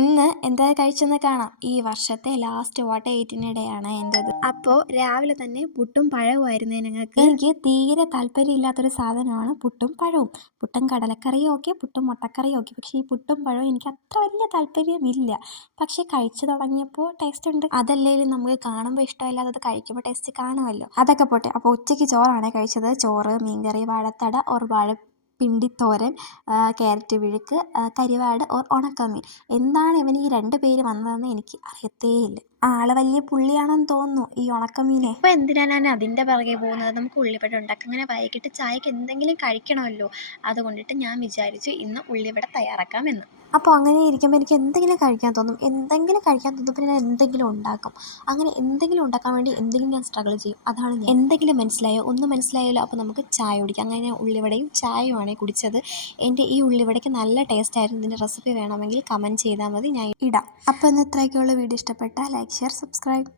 ഇന്ന് എന്താ കഴിച്ചെന്ന് കാണാം. ഈ വർഷത്തെ ലാസ്റ്റ് വാട്ട 18 ഡേ ആണ് എൻ്റെത്. അപ്പോൾ രാവിലെ തന്നെ പുട്ടും പഴവുമായിരുന്നു ഞങ്ങൾക്ക്. എനിക്ക് തീരെ താല്പര്യമില്ലാത്തൊരു സാധനമാണ് പുട്ടും പഴവും. പുട്ടും കടലക്കറിയും ഓക്കെ, പുട്ടും മുട്ടക്കറിയും ഓക്കെ. പക്ഷേ ഈ പുട്ടും പഴവും എനിക്ക് അത്ര വലിയ താല്പര്യമില്ല. പക്ഷേ കഴിച്ചു തുടങ്ങിയപ്പോൾ ടേസ്റ്റ് ഉണ്ട്. അതല്ലേലും നമുക്ക് കാണുമ്പോൾ ഇഷ്ടമില്ലാത്തത് കഴിക്കുമ്പോൾ ടേസ്റ്റ് കാണുമല്ലോ. അതൊക്കെ പോട്ടെ. അപ്പോൾ ഉച്ചയ്ക്ക് ചോറാണ് കഴിച്ചത്. ചോറ്, മീൻകറി, വാഴത്തട ഓർ പിണ്ടിത്തോരൻ, ക്യാരറ്റ് വിഴുക്ക്, കരിവാട് ഓർ ഉണക്കമീൻ. എന്താണ് ഇവന് ഈ 2 പേര് വന്നതെന്ന് എനിക്ക് അറിയത്തേയില്ല. ആള് വലിയ പുള്ളിയാണെന്ന് തോന്നുന്നു ഈ ഉണക്കമീനെ. ഇപ്പൊ എന്തിനാണ് ഞാൻ അതിൻ്റെ പിറകെ പോകുന്നത്? നമുക്ക് ഉള്ളിവട ഉണ്ടാക്കാം. അങ്ങനെ വൈകിട്ട് ചായക്ക് എന്തെങ്കിലും കഴിക്കണമല്ലോ. അതുകൊണ്ടിട്ട് ഞാൻ വിചാരിച്ചു ഇന്ന് ഉള്ളിവട തയ്യാറാക്കാമെന്ന്. അപ്പോൾ അങ്ങനെ ഇരിക്കുമ്പോൾ എനിക്ക് എന്തെങ്കിലും കഴിക്കാൻ തോന്നും. പിന്നെ ഞാൻ എന്തെങ്കിലും ഉണ്ടാക്കും. അങ്ങനെ എന്തെങ്കിലും ഉണ്ടാക്കാൻ വേണ്ടി എന്തെങ്കിലും ഞാൻ സ്ട്രഗിൾ ചെയ്യും. അതാണ് ഞാൻ. എന്തെങ്കിലും മനസ്സിലായോ? ഒന്നും മനസ്സിലായല്ലോ. അപ്പോൾ നമുക്ക് ചായ കുടിക്കാം. അങ്ങനെ ഞാൻ ഉള്ളിവടയും ചായയുമാണ് കുടിച്ചത്. എൻ്റെ ഈ ഉള്ളിവടയ്ക്ക് നല്ല ടേസ്റ്റായിരുന്നു. ഇതിൻ്റെ റെസിപ്പി വേണമെങ്കിൽ കമൻറ്റ് ചെയ്താൽ മതി, ഞാൻ ഇടാം. അപ്പോൾ ഇന്ന് ഇത്രയൊക്കെയുള്ള വീഡിയോ ഇഷ്ടപ്പെട്ടാൽ ലൈക്ക്, ഷെയർ, സബ്സ്ക്രൈബ്.